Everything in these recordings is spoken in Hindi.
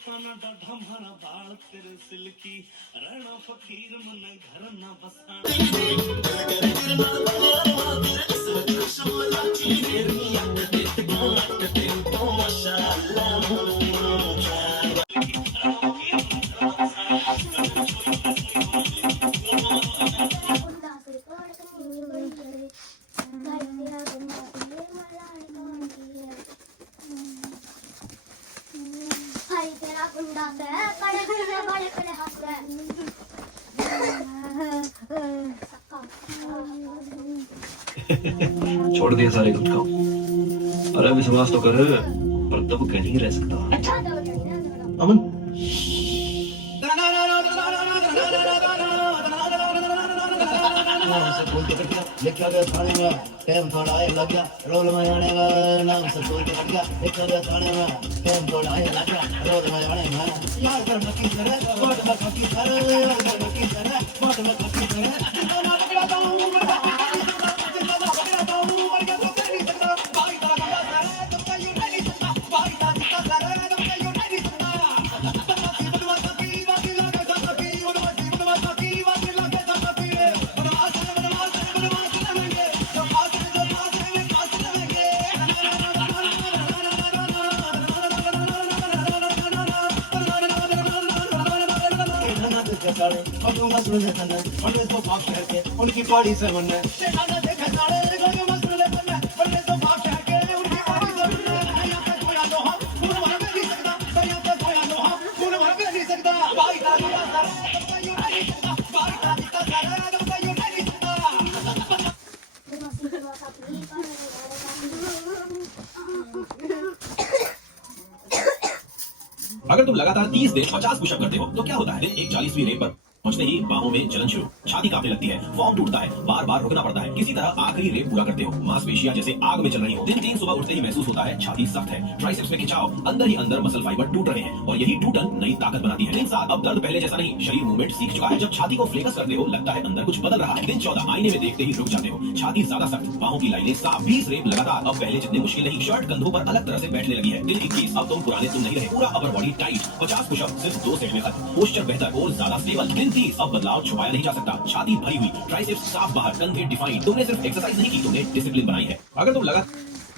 सुल्ताना डाढ़ा मारा बाल तेरे सिल्की रहना फकीर मन घर न छोड़ दिया सारे कुछ काम। अरे विश्वास तो कर, पर तब कहीं रह सकता। अमन नाम से बोल के कट गया, लिखा गया थाने में, टाइम थोड़ा आए लग गया, रोल में आने में। नाम से बोल के कट गया, लिखा गया थाने में, टाइम थोड़ा आए लग गया, रोल में आने में। यार कर मक्की करे, बात में मक्की करे, यार कर मक्की करे, बात में मक्की करे। ना बिगड़ा तो हूँ मर गया, बिगड़ा तो हूँ मर गया, तो कर नहीं सकता। भाई दा गया करे, तो कर यूँ नहीं सकता। भाई दा जितना करे, तो कर यूँ नहीं सकता। बनवासा की बाकी लगे सकी, बनवासा की बाकी लगे सकी। उनकी बॉडी से मन अगर तुम लगातार 30 दिन 50 पुशअप करते हो तो क्या होता है? एक 40वीं रेप पर पहुंचते ही बाहों में जलन शुरू, छाती कांपने लगती है, फॉर्म टूटता है, बार बार रुकना पड़ता है। किसी तरह आखिरी रेप पूरा करते हो, मांसपेशियां जैसे आग में चल रही हो। दिन 3 सुबह उठते ही महसूस होता है छाती सख्त है, ट्राइसेप्स में खिंचाव, अंदर ही अंदर मसल फाइबर टूट रहे हैं और यही टूटन नई ताकत बनाती है। दिन 7 अब दर्द पहले जैसा नहीं, शरीर मूवमेंट सीख चुका है। जब छाती को फ्लेक्स करते हो लगता है अंदर कुछ बदल रहा है। दिन 14 आईने में देखते ही रुक जाते हो, छाती ज्यादा सख्त, बाहों की लाइनें साफ। 20 रेप लगातार, अब पहले जितने मुश्किल नहीं, शर्ट कंधों पर अलग तरह से बैठने लगी है। दिन 21 अब तुम पुराने तुम नहीं रहे, पूरा अपर बॉडी टाइट, 50 पुशअप सिर्फ 2 सेट में खत्म, पोस्चर बेहतर और ज्यादा स्टेबल। दिन 30 अब बदलाव छुपाया नहीं जा सकता, छाती भरी हुई, ट्राइसेप्स साफ बाहर, कंधे डिफाइंड। तुमने सिर्फ एक्सरसाइज नहीं की, तुमने डिसिप्लिन बनाई है। अगर तुम लगा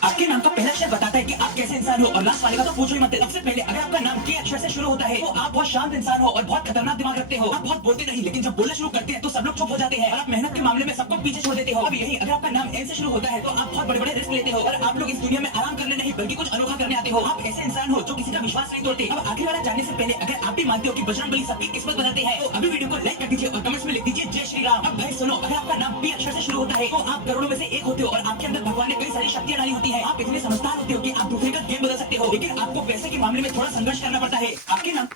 आपके नाम का पहला अक्षर बताता है कि आप कैसे इंसान हो और लास्ट वाले का तो पूछो ही मत। सबसे पहले अगर आपका नाम के अक्षर से शुरू होता है तो आप बहुत शांत इंसान हो और बहुत खतरनाक दिमाग रखते हो। आप बहुत बोलते नहीं, लेकिन जब बोलना शुरू करते हैं तो सब लोग चुप हो जाते हैं और आप मेहनत के मामले में सबको पीछे छोड़ देते हो। अब यही अगर आपका नाम एन से शुरू होता है तो आप बहुत बड़े बड़े रिस्क लेते हो और आप लोग इस दुनिया में आराम करने नहीं बल्कि कुछ अनोखा करने आते हो। आप ऐसे इंसान हो जो किसी का विश्वास नहीं तोड़ते। अब आखिरी वाला जानने से पहले अगर आप भी मानते हो कि बजरंगबली सबकी किस्मत बनाते हैं तो अभी वीडियो को लाइक कर दीजिए और कमेंट्स में लिख दीजिए जय श्री राम। अब भाई सुनो, अगर आपका नाम पी अक्षर से शुरू होता है तो आप करोड़ों में से एक होते हो और आपके अंदर भगवान ने कई सारी शक्तियां डाली होती है। आप इतने समझदार होते हो कि आप दूसरे का गेम बदल सकते हो, लेकिन आपको पैसे के मामले में थोड़ा संघर्ष करना पड़ता है। आपके नाम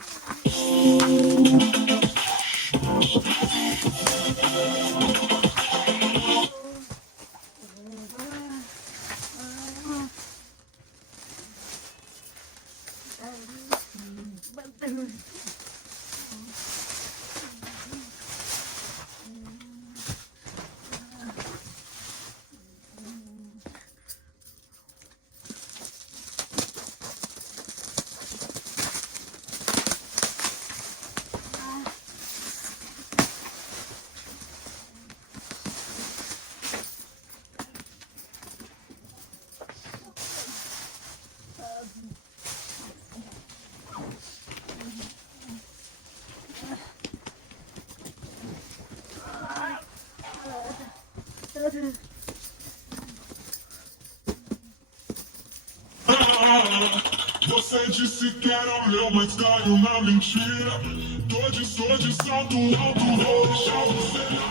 Você disse que era o meu, mas caiu na mentira. Tô de salto alto, vou deixar você na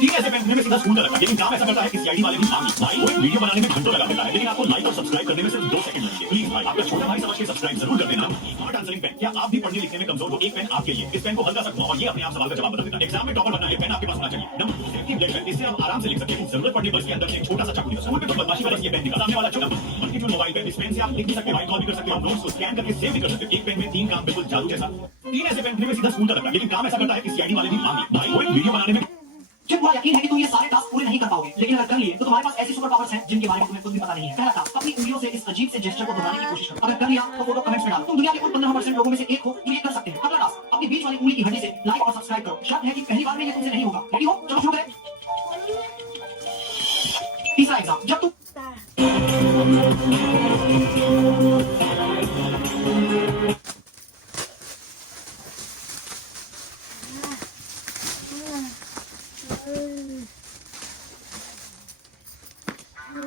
ठीक है, ऐसे पहनने में सीधा स्कूल लगा, लेकिन काम ऐसा करता है कि सीआईडी वाले भी आगे भाई वो वीडियो बनाने में घंटों लगा देता है, लेकिन आपको लाइक और सब्सक्राइब करने में सिर्फ 2 सेकंड लगेंगे। प्लीज भाई, आपका छोटा भाई समझ के सब्सक्राइब जरूर कर देना। स्मार्ट आंसरिंग पेन, क्या आप भी पढ़ने लिखने में कमजोर हो? एक पेन आपके लिए, इस पेन को हल्का सा घुमाओ और ये अपने आप सवाल का जवाब बता देता है। एग्जाम में टॉपर बनना है, पेन आपके पास होना चाहिए। नंबर 2 सेफ्टी ब्लेड पेन, इससे आप आराम से लिख सकते हैं, जरूरत पड़ने पर इसके अंदर से एक छोटा सा चाकू निकाल। स्कूल में तो बदमाशी वाला ये पेन निकाल, सामने वाला छोटा मल्टीटूल मोबाइल पेन, इस पेन से आप लिख भी सकते हो, कॉल भी कर सकते हो, नोट्स को स्कैन करके सेव भी कर सकते हो। एक पेन में 3 काम, बिल्कुल जादू जैसा। 3 ऐसे पेन में सीधा स्कूल तक लगता है, लेकिन काम ऐसा करता है कि सीआईडी वाले भी आगे भाई वो वीडियो बनाने में मुझे पूरा यकीन है कि तुम ये सारे टास्क पूरे नहीं कर पाओगे, लेकिन अगर कर लिए तो तुम्हारे पास ऐसी सुपर पावर्स हैं जिनके बारे में तुम्हें खुद भी पता नहीं है। पहला टास्क, अपनी उंगलियों से इस अजीब से जेस्चर को दोहराने की कोशिश करो। अगर कर लिया तो फोटो कमेंट्स में डालो। तुम दुनिया के उन 15% लोगों में से एक हो जो ये कर सकते हैं। अगला टास्क, अपनी बीच वाली उंगली की हड्डी से लाइक और सब्सक्राइब करो। शर्त है कि पहली बार में ये तुमसे नहीं होगा। रेडी हो? चलो शुरू करें। तीसरा एग्जाम, जब तुम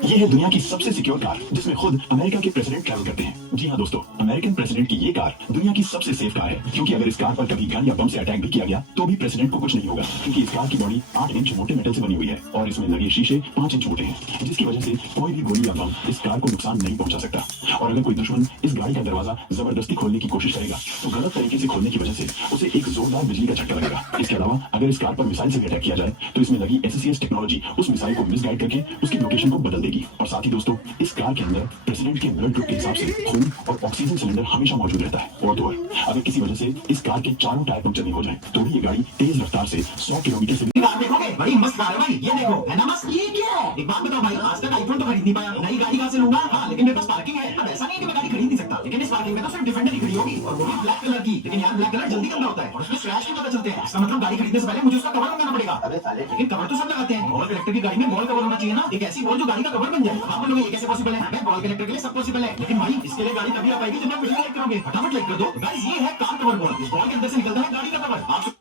ये है दुनिया की सबसे सिक्योर कार जिसमें खुद अमेरिका के प्रेसिडेंट ट्रैवल करते हैं। जी हाँ दोस्तों, अमेरिकन प्रेसिडेंट की ये कार दुनिया की सबसे सेफ कार है, क्योंकि अगर इस कार पर कभी गन या बम से अटैक भी किया गया तो भी प्रेसिडेंट को कुछ नहीं होगा, क्योंकि इस कार की बॉडी 8 इंच मोटे मेटल से बनी हुई है और इसमें लगे शीशे 5 इंच मोटे हैं, जिसकी वजह से कोई भी गोली या बम इस कार को नुकसान नहीं पहुंचा सकता। और अगर कोई दुश्मन इस गाड़ी का दरवाजा जबरदस्ती खोलने की कोशिश करेगा तो गलत तरीके से खोलने की वजह से उसे एक जोरदार बिजली का झटका लगेगा। इसके अलावा अगर इस कार पर मिसाइल से भी अटैक किया जाए तो इसमें लगी SCS टेक्नोलॉजी उस मिसाइल को मिसगाइड करके उसकी लोकेशन को बदल देगी। और साथ ही दोस्तों, इस कार के अंदर प्रेसिडेंट के ब्लड ग्रुप के हिसाब से खून और ऑक्सीजन सिलेंडर हमेशा मौजूद रहता है। और तो और अगर किसी वजह से इस कार के चारों टायर पंक्चर नहीं हो जाए तो भी ये गाड़ी तेज रफ्तार से 100 किलोमीटर से देखोगे, बड़ी मस्त कार है भाई। ये देखो, है ना मस्त? ये क्या है? एक बात बताओ भाई, आज तक आईफोन तो खरीद नहीं पाया, नई गाड़ी कहां से लूंगा? हाँ, लेकिन मेरे पास पार्किंग है। अब ऐसा नहीं है कि मैं गाड़ी खरीद नहीं सकता, लेकिन इस पार्किंग में तो सिर्फ डिफेंडर ही खड़ी होगी और वो भी ब्लैक कलर की। लेकिन यार ब्लैक कलर जल्दी गंदा होता है और उसमें स्क्रैच भी पता चलते हैं। इसका मतलब गाड़ी खरीदने से पहले मुझे उसका कवर लगाना पड़ेगा। अबे साले, लेकिन कवर तो सब लगाते हैं। बॉल कलेक्टर की गाड़ी में बॉल कवर होना चाहिए ना, एक ऐसी बॉल जो गाड़ी का कवर बन जाए। आप बोलोगे ये कैसे पॉसिबल है? अबे बॉल कलेक्टर के लिए सब पॉसिबल है, लेकिन भाई इसके लिए गाड़ी तभी आ पाएगी जब आप वीडियो लाइक करोगे। फटाफट लाइक कर दो गाइस। ये है कार कवर बॉल। इस बॉल के अंदर से निकलता है गाड़ी का कवर। आप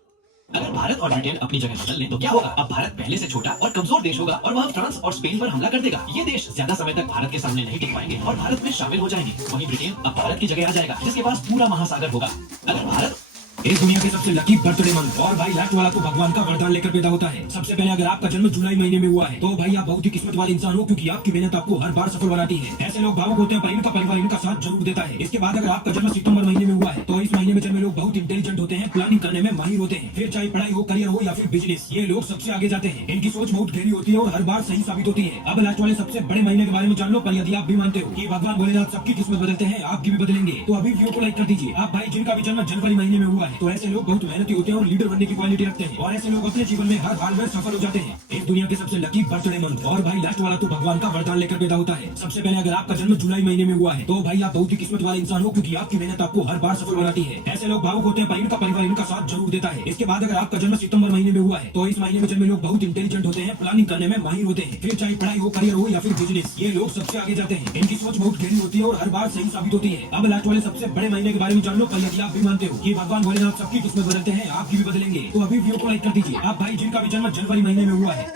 अगर भारत और ब्रिटेन अपनी जगह बदल लें तो क्या होगा? अब भारत पहले से छोटा और कमजोर देश होगा और वह फ्रांस और स्पेन पर हमला कर देगा। ये देश ज्यादा समय तक भारत के सामने नहीं टिक पाएंगे और भारत में शामिल हो जाएंगे। वहीं ब्रिटेन अब भारत की जगह आ जाएगा, जिसके पास पूरा महासागर होगा। अगर भारत इस दुनिया के सबसे लकी बर्थडे मंथ और भाई लास्ट वाला तो भगवान का वरदान लेकर पैदा होता है। सबसे पहले अगर आपका जन्म जुलाई महीने में हुआ है तो भाई आप बहुत ही किस्मत वाले इंसान हो, क्योंकि आपकी मेहनत आपको हर बार सफल बनाती है। ऐसे लोग भावुक होते हैं पर इनका परिवार इनका साथ जरूर देता है। इसके बाद अगर आपका जन्म सितंबर महीने में हुआ है तो इस महीने में जन्मे लोग बहुत इंटेलिजेंट होते हैं, प्लानिंग करने में माहिर होते हैं। फिर चाहे पढ़ाई हो, करियर हो या फिर बिजनेस, ये लोग सबसे आगे जाते हैं। इनकी सोच बहुत गहरी होती है और हर बार सही साबित होती है। अब लास्ट वाले सबसे बड़े महीने के बारे में जान लो, पर यदि आप भी मानते हो कि भगवान भोलेनाथ सबकी किस्मत बदलते हैं, आपकी भी बदलेंगे, तो अभी वीडियो को लाइक कर दीजिए। आप भाई जिनका भी जन्म जनवरी महीने में हुआ है तो ऐसे लोग बहुत मेहनती होते हैं और लीडर बनने की क्वालिटी रखते हैं और ऐसे लोग अपने जीवन में हर हाल में सफल हो जाते हैं। इस दुनिया के सबसे लकी बर्थडे मंथ और भाई लास्ट वाला तो भगवान का वरदान लेकर पैदा होता है। सबसे पहले अगर आपका जन्म जुलाई महीने में हुआ है तो भाई आप बहुत ही किस्मत वाले इंसान हो, क्योंकि आपकी मेहनत आपको हर बार सफल बनाती है। ऐसे लोग भावुक होते हैं पर इनका परिवार इनका साथ जरूर देता है। इसके बाद अगर आपका जन्म सितंबर महीने में हुआ है तो इस महीने में जन्मे लोग बहुत इंटेलिजेंट होते हैं, प्लानिंग करने में माहिर होते हैं। फिर चाहे पढ़ाई हो, करियर हो या फिर बिजनेस, ये लोग सबसे आगे जाते हैं। इनकी सोच बहुत गहरी होती है और हर बार सही साबित होती है। अब लास्ट वाले सबसे बड़े महीने के बारे में जान लो, पर यदि आप भी मानते हो कि भगवान भोलेनाथ सबकी किस्मत बदलते हैं, आपकी भी बदलेंगे, तो अभी वीडियो को लाइक कर दीजिए। आप भाई जिनका भी जन्म जनवरी महीने में हुआ है।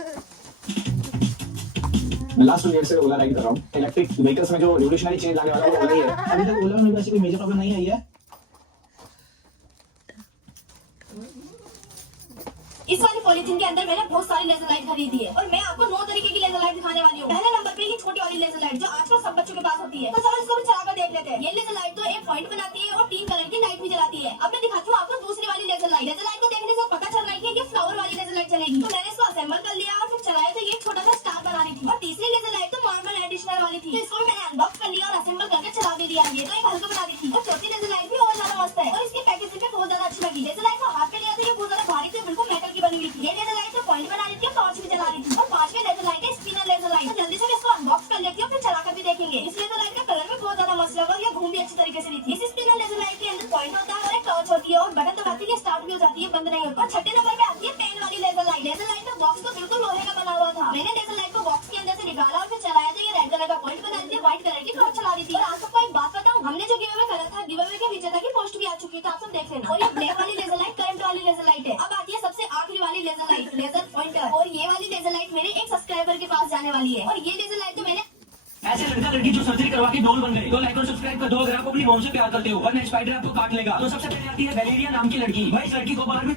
लास्ट 2 ईयर से ओला राइड कर रहा हूँ। इलेक्ट्रिक व्हीकल्स में जो रिवोल्यूशनरी चेंज लाने वाला है वो ओला ही है। अभी तक ओला में वैसे कोई मेजर प्रॉब्लम नहीं आई है। इस वाली पॉलिथीन के अंदर मैंने बहुत सारी लेजर लाइट खरीदी है और मैं आपको 9 तरीके की लेजर लाइट दिखाने वाली हूँ। पहले नंबर पे ही छोटी वाली लेजर लाइट जो आजकल सब बच्चों के पास होती है, तो चलो इसको भी चलाकर देख लेते हैं। ये लेजर लाइट तो एक पॉइंट बनाती है और 3 कलर की लाइट भी जलाती है। अब मैं दिखाती हूँ आपको दूसरी वाली लेजर लाइट। लेजर लाइट को देखने से पता चल रहा है कि ये फ्लावर वाली लेजर लाइट चलेगी, तो मैंने इसको असेंबल कर लिया और फिर चलाया तो ये छोटा सा स्टार बना रही थी। और तीसरी लेजर लाइट तो नॉर्मल एडिशनल वाली थी, तो इसको भी मैंने अनबॉक्स कर लिया और असेंबल करके चला भी दिया। ये तो एक हल्का बना रही थी। और चौथी लेजर लाइट भी और ज्यादा मस्त है और इसकी पैकेजिंग भी बहुत ज्यादा अच्छी लगी। लेजर लाइट को हाथ में लिया तो ये बहुत ज्यादा भारी थी, बिल्कुल मेटल की बनी हुई थी। ये लेजर लाइट तो पॉइंट बना रही थी और टॉर्च भी जला रही थी। और 5वीं लेजर लाइट है स्पिनर लेजर लाइट। तो जल्दी से मैं इसको अनबॉक्स कर लेती हूँ, फिर चलाकर भी देखेंगे। इस लेजर लाइट का कलर भी बहुत ज्यादा मस्त लगा और ये घूम भी अच्छी तरीके से रही थी। इस स्पिनर लेजर लाइट के अंदर पॉइंट होता है और एक टॉर्च होती है और बटन दबाती है, स्टार्ट भी हो जाती है, बंद नहीं होता। और 6ठे नंबर पे आती है पेन वाली लेजर लाइट। लेजर लाइट का बॉक्स तो बिल्कुल लोहे का बना हुआ था। मैंने लेजर लाइट को बॉक्स के अंदर से निकाला और फिर चलाया तो ये रेड कलर का पॉइंट बना रही थी, व्हाइट कलर की टॉर्च चला रही थी। और आप सबको एक बात बताऊं, हमने जो गिव अवे करा था, गिव अवे के विजेता की पोस्ट भी आ चुकी है, तो आप सब देख लेना। और ये ब्लैक वाली लेजर लाइट करंट वाली लेजर लाइट है। अब आती है सबसे आखिरी वाली लेजर लाइट, लेजर पॉइंटर। और ये वाली लेजर लाइट मेरे एक सब्सक्राइबर के पास जाने वाली है। और ये लेजर लाइट तो मैंने ऐसे लड़का लड़की जो सर्जरी करवा के डॉल बन गए, तो लाइक और सब्सक्राइब कर दो अगर आप अपनी मॉम से प्यार करते हो वरना स्पाइडर आपको काट लेगा। तो सबसे पहले आती है वैलेरिया नाम की लड़की। भाई इस लड़की को बाहर में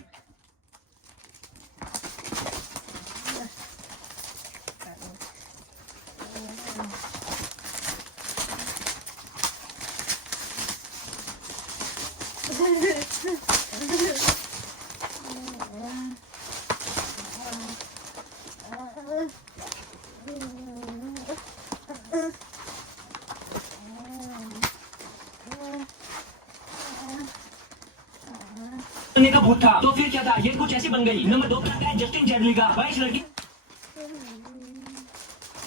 का भूत था। तो फिर क्या था, ये कुछ ऐसी बन गई। नंबर 2 आता है जस्टिन जेडली का। भाई इस लड़की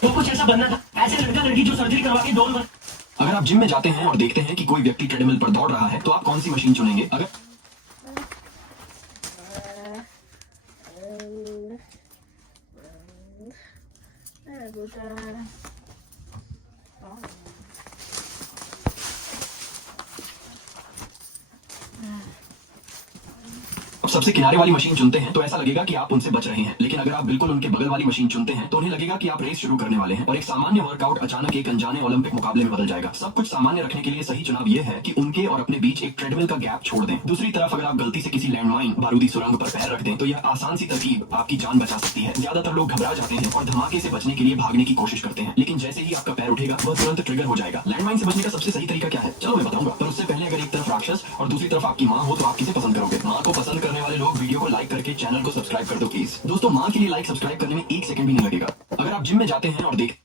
वो कुछ ऐसा बनना था, ऐसे लड़का लड़की जो सर्जरी करवा के डॉल बन। अगर आप जिम में जाते हैं और देखते हैं कि कोई व्यक्ति ट्रेडमिल पर दौड़ रहा है तो आप कौन सी मशीन चुनेंगे? अगर आप सबसे किनारे वाली मशीन चुनते हैं तो ऐसा लगेगा कि आप उनसे बच रहे हैं, लेकिन अगर आप बिल्कुल उनके बगल वाली मशीन चुनते हैं तो उन्हें लगेगा कि आप रेस शुरू करने वाले हैं और एक सामान्य वर्कआउट अचानक एक अनजाने ओलंपिक मुकाबले में बदल जाएगा। सब कुछ सामान्य रखने के लिए सही चुनाव यह है कि उनके और अपने बीच एक ट्रेडमिल का गैप छोड़ दें। दूसरी तरफ अगर आप गलती से किसी लैंडमाइन बारूदी सुरंग पर पैर रख दें तो यह आसान सी तरकीब आपकी जान बचा सकती है। ज्यादातर लोग घबरा जाते हैं और धमाके से बचने के लिए भागने की कोशिश करते हैं, लेकिन जैसे ही आपका पैर उठेगा वह तुरंत ट्रिगर हो जाएगा। लैंडमाइन से बचने का सबसे सही तरीका क्या है, चलो मैं बताऊंगा, पर उससे पहले अगर एक तरफ राक्षस और दूसरी तरफ आपकी माँ हो तो आप किसे पसंद करोगे? माँ को पसंद करने वाले लोग वीडियो को लाइक करके चैनल को सब्सक्राइब कर दो प्लीज। दोस्तों, माँ के लिए लाइक सब्सक्राइब करने में 1 सेकंड भी नहीं लगेगा। अगर आप जिम में जाते हैं और देख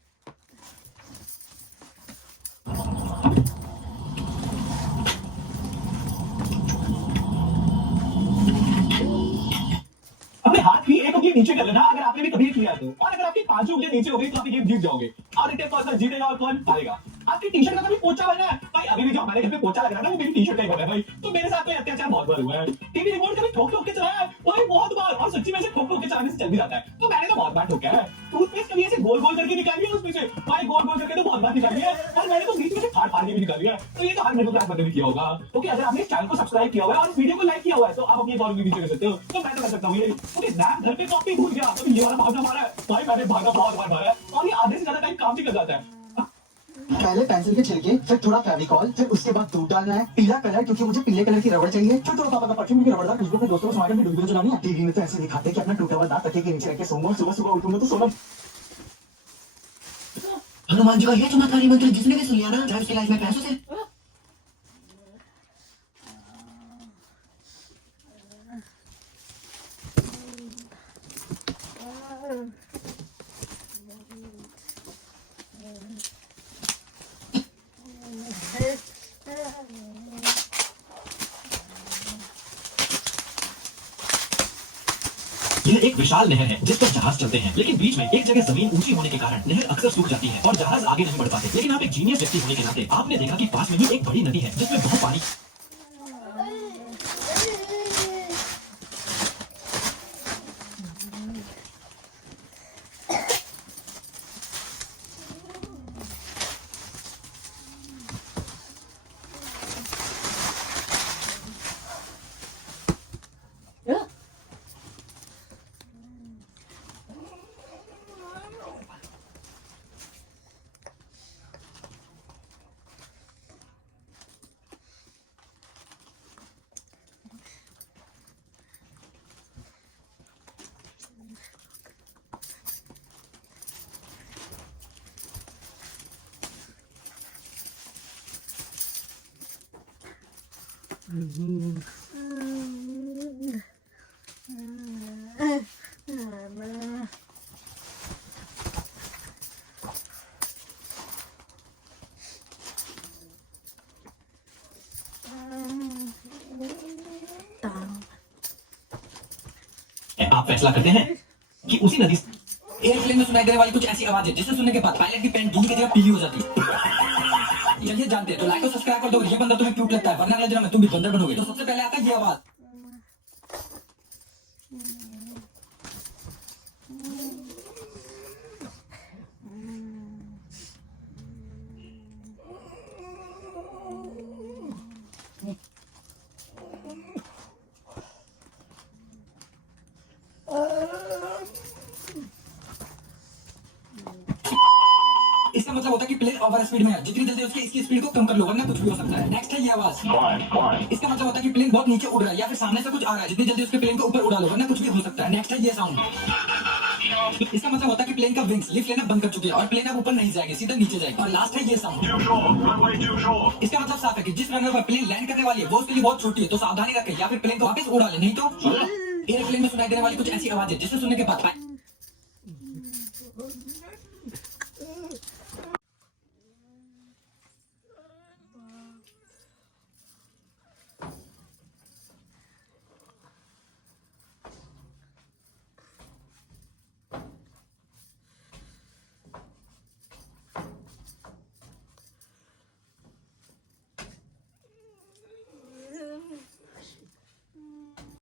अपने हाथ की एक उंगली नीचे कर लेना अगर आपने भी कभी किया है तो, और अगर आपकी 5 उंगलियां नीचे हो गई तो आप ये गेम जीत जाओगे। और इतने पर्सन जीतेगा और कौन हारेगा? आपकी टी शर्ट का कभी पोचा बना है भाई? अभी भी जो हमारे घर पे पोचा लग रहा है ना वो मेरी टी शर्ट का ही बना है भाई। तो मेरे साथ में अत्याचार बहुत बार हुआ है। टीवी रिमोट कभी ठोक ठोक के चलाया है भाई, बहुत बार, और सच्ची में से ठोक ठोक के चलाने से चल भी जाता है। तो मैंने तो बहुत बार ठोका है। टूथपेस्ट कभी ऐसे गोल गोल करके निकाली है उसमें से भाई, गोल गोल करके तो बहुत बार निकाली है, और मैंने तो बीच में से फाड़ फाड़ के भी निकाली है। तो ये तो हर मिडिल क्लास बंदे ने किया होगा। ओके, अगर आपने इस चैनल को सब्सक्राइब किया हुआ है और इस वीडियो को लाइक किया हुआ है तो आप अपनी और भी नीचे कर सकते हो। तो मैं तो कर सकता हूँ ये। ओके, मैं घर पे कॉपी भूल गया तो ये वाला भागना मारा है भाई, मैंने भागा बहुत बार मारा है, और ये आधे से ज्यादा टाइम काम भी कर जाता है। पहले पेंसिल के छिलके, फिर थोड़ा फेविकॉल, फिर उसके बाद दूध डालना है, पीला कलर क्योंकि मुझे पीले कलर की रबड़ चाहिए, फिर थोड़ा पापा का परफ्यूम की रबड़दार खुशबू के दोस्तों को समाज में डुबकी चलानी है। टीवी में तो ऐसे दिखाते हैं कि अपना टूटा हुआ दांत तकिए के नीचे रख के सोऊंगा, सुबह सुबह उठूंगा तो सोना। हनुमान जी का ये चमत्कारी मंत्र जिसने भी सुन लिया ना, चाहे उसकी लाइफ में पैसों से यह एक विशाल नहर है जिस पर जहाज चलते हैं, लेकिन बीच में एक जगह जमीन ऊंची होने के कारण नहर अक्सर सूख जाती है और जहाज आगे नहीं बढ़ पाते। लेकिन आप एक जीनियस व्यक्ति होने के नाते आपने देखा कि पास में ही एक बड़ी नदी है जिसमें बहुत पानी। आप फैसला करते हैं कि उसी नदी एयरप्लेन में सुनाई देने वाली कुछ ऐसी आवाज है जिसे सुनने के बाद पायलट की पैंट गीली की जगह पीली हो जाती है। चलिए जानते हैं, तो लाइक और सब्सक्राइब कर दो। ये बंदर तुम्हें क्यूट लगता है, वरना अगले जन्म में तुम भी बंदर बनोगे। तो सबसे पहले आता है ये आवाज। इसका मतलब होता है कि प्लेन ओवर स्पीड में है, जितनी जल्दी उसकी इसकी स्पीड को कम कर लो वरना कुछ भी हो सकता है। नेक्स्ट है ये आवाज। इसका मतलब होता है कि प्लेन बहुत नीचे उड़ रहा है या फिर सामने से कुछ आ रहा है, जितनी जल्दी उसके प्लेन को ऊपर उड़ा लो वरना कुछ भी हो सकता है। नेक्स्ट है ये साउंड। इसका मतलब होता है कि प्लेन का विंग्स लिफ्ट लेना बंद कर चुके हैं और प्लेन अब ऊपर नहीं जाएगी, सीधा नीचे जाएगी। और लास्ट है ये साउंड। इसका मतलब साफ है कि जिस रनवे पर प्लेन लैंड करने वाली है वो उसके लिए बहुत छोटी है, तो सावधानी रखें या फिर प्लेन को वापस उड़ा ले, नहीं तो एयरप्लेन में सुनाई देने वाली कुछ ऐसी आवाज है जिसे सुनने के बाद